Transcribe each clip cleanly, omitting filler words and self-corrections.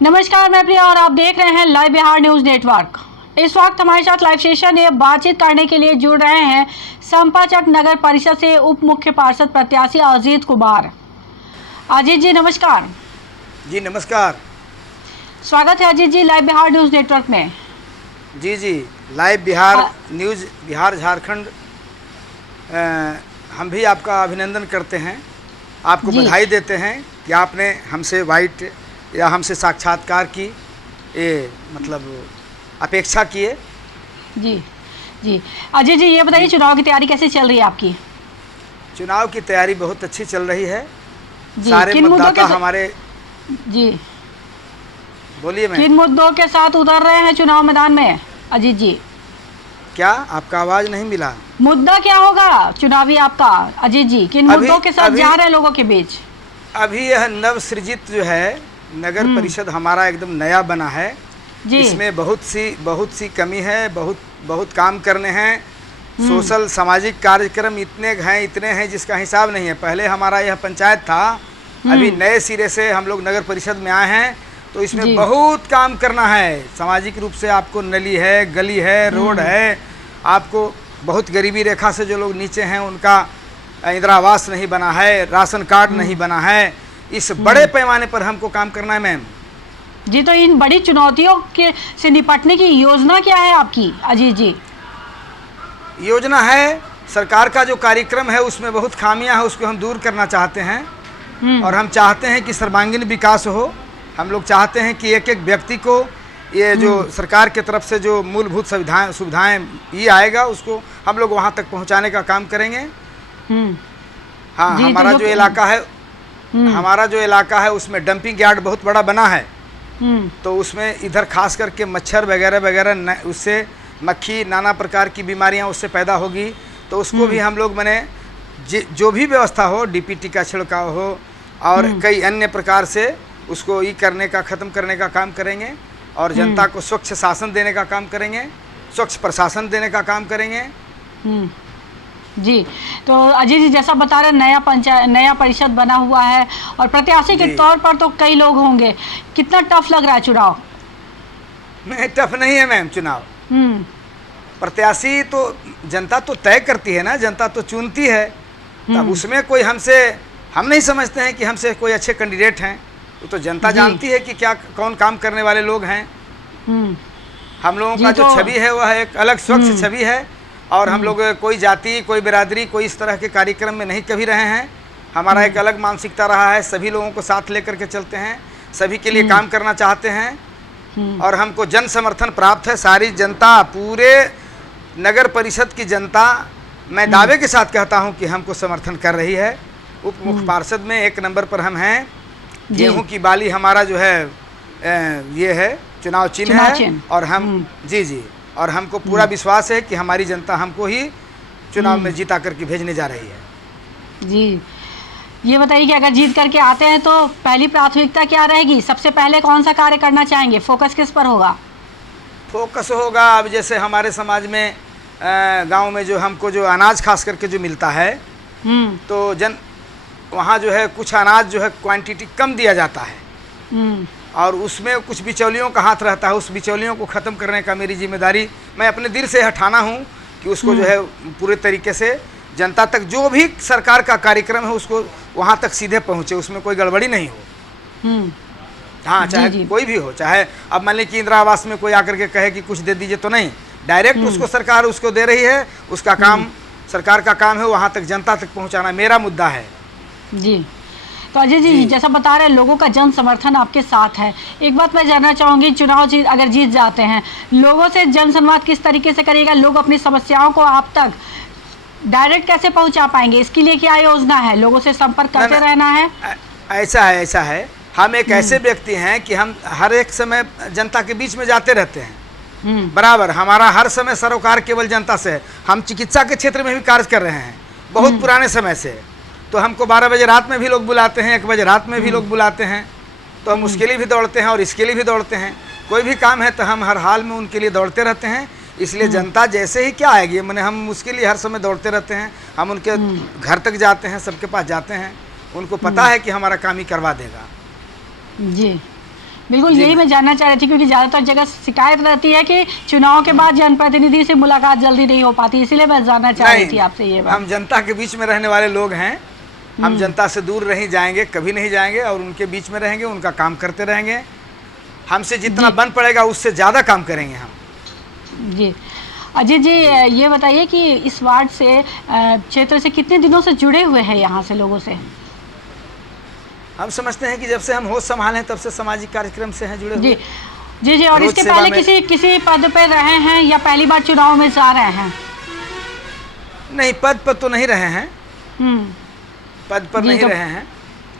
नमस्कार, मैं प्रिया और आप देख रहे हैं लाइव बिहार न्यूज नेटवर्क। इस वक्त हमारे साथ लाइव सेशन में बातचीत करने के लिए जुड़ रहे हैं संपाचक नगर परिषद से उप मुख्य पार्षद प्रत्याशी अजीत कुमार। अजीत जी नमस्कार। जी नमस्कार। स्वागत है अजीत जी लाइव बिहार न्यूज नेटवर्क में। जी लाइव बिहार न्यूज बिहार झारखंड, हम भी आपका अभिनंदन करते हैं, आपको बधाई देते हैं कि आपने हमसे वाइट या हमसे साक्षात्कार की ये मतलब अपेक्षा किए। जी अजय जी, ये बताइए चुनाव की तैयारी कैसे चल रही है आपकी? चुनाव की तैयारी बहुत अच्छी चल रही है। जी, सारे मतदाता हमारे जी बोलिए मैं किन मुद्दों के साथ उतर रहे हैं चुनाव मैदान में अजीत जी? क्या आपका आवाज नहीं मिला? मुद्दा क्या होगा चुनावी आपका अजीत जी? किन मुद्दों के साथ जा रहे हैं लोगों के बीच? अभी यह नव सृजित जो है नगर परिषद हमारा एकदम नया बना है। इसमें बहुत सी कमी है, बहुत काम करने हैं। सोशल सामाजिक कार्यक्रम इतने हैं जिसका हिसाब नहीं है। पहले हमारा यह पंचायत था, अभी नए सिरे से हम लोग नगर परिषद में आए हैं, तो इसमें बहुत काम करना है। सामाजिक रूप से आपको नली है, गली है, रोड है, आपको बहुत गरीबी रेखा से जो लोग नीचे हैं उनका इंदिरा आवास नहीं बना है, राशन कार्ड नहीं बना है। इस बड़े पैमाने पर हमको काम करना है मैम जी। तो इन बड़ी चुनौतियों के से निपटने की योजना क्या है आपकी अजीत जी? योजना है, सरकार का जो कार्यक्रम है उसमें बहुत खामियां हैं, उसको हम दूर करना चाहते हैं। और हम चाहते हैं कि सर्वांगीण विकास हो। हम लोग चाहते हैं कि एक एक व्यक्ति को ये जो सरकार के तरफ से जो मूलभूत सुविधाएं ये आएगा उसको हम लोग वहाँ तक पहुँचाने का काम करेंगे। हाँ, हमारा जो इलाका है उसमें डंपिंग यार्ड बहुत बड़ा बना है, तो उसमें इधर खास करके मच्छर वगैरह उससे मक्खी नाना प्रकार की बीमारियां उससे पैदा होगी, तो उसको भी हम लोग मैंने जो भी व्यवस्था हो, डीपीटी का छिड़काव हो और कई अन्य प्रकार से उसको करने का ख़त्म करने का काम करेंगे। और जनता को स्वच्छ शासन देने का काम करेंगे, स्वच्छ प्रशासन देने का काम करेंगे। जी, तो अजय जी जैसा बता रहे नया परिषद बना हुआ है और प्रत्याशी के तौर पर तो कई लोग होंगे, कितना टफ लग रहा है चुनाव? नहीं, टफ नहीं है मैम चुनाव। प्रत्याशी तो जनता तो तय करती है ना, जनता तो चुनती है। तब उसमें कोई हम नहीं समझते हैं कि हमसे कोई अच्छे कैंडिडेट हैं। वो तो जनता जानती है कि कौन काम करने वाले लोग हैं। हम लोगों का जो छवि है वह एक अलग स्वच्छ छवि है। और हम लोग कोई जाति, कोई बिरादरी, कोई इस तरह के कार्यक्रम में नहीं कभी रहे हैं। हमारा एक अलग मानसिकता रहा है, सभी लोगों को साथ लेकर के चलते हैं, सभी के लिए काम करना चाहते हैं। और हमको जन समर्थन प्राप्त है। सारी जनता, पूरे नगर परिषद की जनता, मैं दावे के साथ कहता हूं कि हमको समर्थन कर रही है। उप मुख्य पार्षद में 1 नंबर पर हम हैं। गेहूं की बाली हमारा जो है ये है, चुनाव चिन्ह है। और हम जी और हमको पूरा विश्वास है कि हमारी जनता हमको ही चुनाव में जीता करके भेजने जा रही है। जी, ये बताइए कि अगर जीत करके आते हैं तो पहली प्राथमिकता क्या रहेगी? सबसे पहले कौन सा कार्य करना चाहेंगे? फोकस किस पर होगा? फोकस होगा, अब जैसे हमारे समाज में गांव में जो हमको जो अनाज खास करके जो मिलता है, तो वहाँ जो है कुछ अनाज जो है क्वांटिटी कम दिया जाता है और उसमें कुछ बिचौलियों का हाथ रहता है। उस बिचौलियों को ख़त्म करने का मेरी जिम्मेदारी, मैं अपने दिल से हटाना हूँ कि उसको जो है पूरे तरीके से जनता तक जो भी सरकार का कार्यक्रम है उसको वहाँ तक सीधे पहुँचे, उसमें कोई गड़बड़ी नहीं हो। हाँ, चाहे कोई भी हो, चाहे अब मान लीजिए कि इंदिरा आवास में कोई आकर के कहे कि कुछ दे दीजिए, तो नहीं, डायरेक्ट उसको सरकार उसको दे रही है। उसका काम, सरकार का काम है वहाँ तक जनता तक पहुँचाना, मेरा मुद्दा है। जी, तो अजय जी जैसा बता रहे हैं लोगों का जन समर्थन आपके साथ है। एक बात मैं जानना चाहूँगी, चुनाव अगर जीत जाते हैं, लोगों से जन संवाद किस तरीके से करिएगा? लोग अपनी समस्याओं को आप तक डायरेक्ट कैसे पहुँचा पाएंगे? इसके लिए क्या योजना है? लोगों से संपर्क करते रहना है? ऐसा है, हम एक ऐसे व्यक्ति हैं कि हम हर एक समय जनता के बीच में जाते रहते हैं बराबर। हमारा हर समय सरोकार केवल जनता से है। हम चिकित्सा के क्षेत्र में भी कार्य कर रहे हैं बहुत पुराने समय से। तो हमको 12 बजे रात में भी लोग बुलाते हैं, 1 बजे रात में भी लोग बुलाते हैं, तो हम उसके लिए भी दौड़ते हैं और इसके लिए भी दौड़ते हैं। कोई भी काम है तो हम हर हाल में उनके लिए दौड़ते रहते हैं। इसलिए जनता जैसे ही क्या आएगी, मैंने हम उसके लिए हर समय दौड़ते रहते हैं। हम उनके घर तक जाते हैं, सबके पास जाते हैं, उनको पता है कि हमारा काम ही करवा देगा। जी, बिल्कुल जी यही मैं जानना चाह रही थी, क्योंकि ज़्यादातर जगह शिकायत रहती है कि चुनाव के बाद जनप्रतिनिधि से मुलाकात जल्दी नहीं हो पाती, इसीलिए मैं जानना चाह रही थी आपसे ये बात। हम जनता के बीच में रहने वाले लोग हैं, हम जनता से दूर नहीं जाएंगे, कभी नहीं जाएंगे, और उनके बीच में रहेंगे, उनका काम करते रहेंगे। हमसे जितना बन पड़ेगा उससे ज़्यादा काम करेंगे हम। जी अजीत जी, ये बताइए कि इस वार्ड से क्षेत्र से कितने दिनों से जुड़े हुए हैं यहाँ से लोगों से? हम समझते हैं कि जब से हम होश संभाले तब से सामाजिक कार्यक्रम से हैं जुड़े जी हुए। जी जी और रोज इसके सेवा पहले में- किसी पद पे रहे हैं या पहली बार चुनाव में जा रहे हैं? नहीं, पद पर तो नहीं रहे हैं, हम्म, पद पर जी, नहीं तो रहे हैं।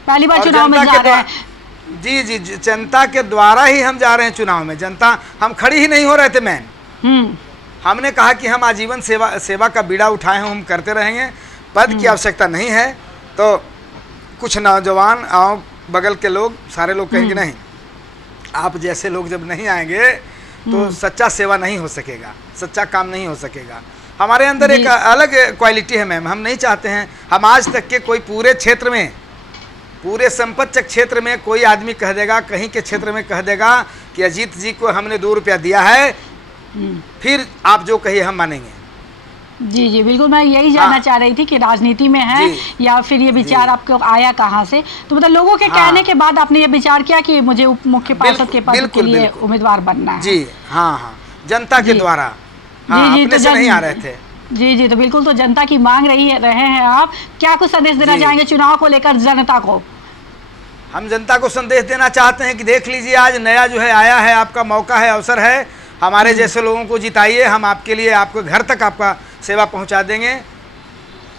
पहली बार और चुनाव में जनता जा के रहे हैं। जी जी जी, जनता के द्वारा ही हम जा रहे हैं चुनाव में। जनता, हम खड़ी ही नहीं हो रहे थे मैम। हम्म, हमने कहा कि हम आजीवन सेवा का बीड़ा उठाए हैं, हम करते रहेंगे, पद की आवश्यकता नहीं है। तो कुछ नौजवान और बगल के लोग, सारे लोग कहेंगे नहीं, आप जैसे लोग जब नहीं आएंगे तो सच्चा सेवा नहीं हो सकेगा, सच्चा काम नहीं हो सकेगा। हमारे अंदर एक अलग क्वालिटी है मैम। हम नहीं चाहते हैं, हम आज तक के कोई पूरे क्षेत्र में, पूरे संपतचक क्षेत्र में कोई आदमी कह देगा, कहीं के क्षेत्र में कह देगा कि अजीत जी को हमने 2 रुपया दिया है, फिर आप जो कहिए हम मानेंगे। जी जी बिल्कुल, मैं यही जानना चाह रही थी कि राजनीति में है या फिर ये विचार आपको आया कहाँ से? तो मतलब लोगों के कहने के बाद आपने ये विचार किया कि मुझे उप मुख्य पार्षद के पद के लिए उम्मीदवार बनना है? जी हाँ हाँ, जनता के द्वारा। हाँ, जी, अपने से नहीं आ रहे थे। जी जी, तो बिल्कुल, तो जनता की मांग रहे हैं आप। क्या कुछ संदेश देना चाहेंगे चुनाव को लेकर जनता को? हम जनता को संदेश देना चाहते हैं कि देख लीजिए, आज नया जो है आया है, आपका मौका है, अवसर है। हमारे जैसे लोगों को जिताइए, हम आपके लिए, आपके घर तक आपका सेवा पहुंचा देंगे।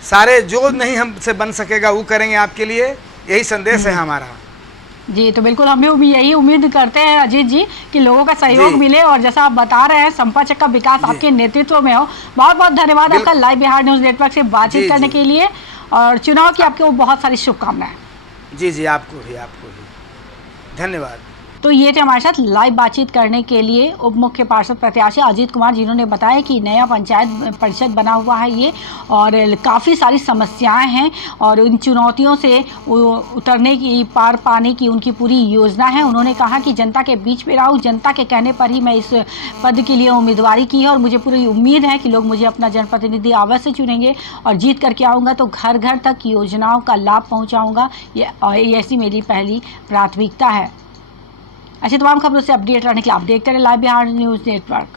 सारे जो नहीं हमसे बन सकेगा वो करेंगे आपके लिए, यही संदेश है हमारा। जी, तो बिल्कुल हम भी यही उम्मीद करते हैं अजीत जी कि लोगों का सहयोग मिले, और जैसा आप बता रहे हैं संपाचक का विकास आपके नेतृत्व में हो। बहुत बहुत धन्यवाद आपका लाइव बिहार न्यूज़ नेटवर्क से बातचीत करने के लिए, और चुनाव की आपको बहुत सारी शुभकामनाएं। जी जी, आपको भी धन्यवाद। तो ये थे हमारे साथ लाइव बातचीत करने के लिए उप मुख्य पार्षद प्रत्याशी अजीत कुमार, जिन्होंने बताया कि नया पंचायत परिषद बना हुआ है ये, और काफ़ी सारी समस्याएं हैं, और उन चुनौतियों से उतरने की, पार पाने की उनकी पूरी योजना है। उन्होंने कहा कि जनता के बीच में रहूं, जनता के कहने पर ही मैं इस पद के लिए उम्मीदवारी की है, और मुझे पूरी उम्मीद है कि लोग मुझे अपना जनप्रतिनिधि अवश्य चुनेंगे, और जीत करके आऊँगा तो घर घर तक योजनाओं का लाभ पहुँचाऊँगा। ये ऐसी मेरी पहली प्राथमिकता है। ऐसी तमाम खबरों से अपडेट रहने के लिए आप देखते रहे लाइव बिहार न्यूज़ नेटवर्क।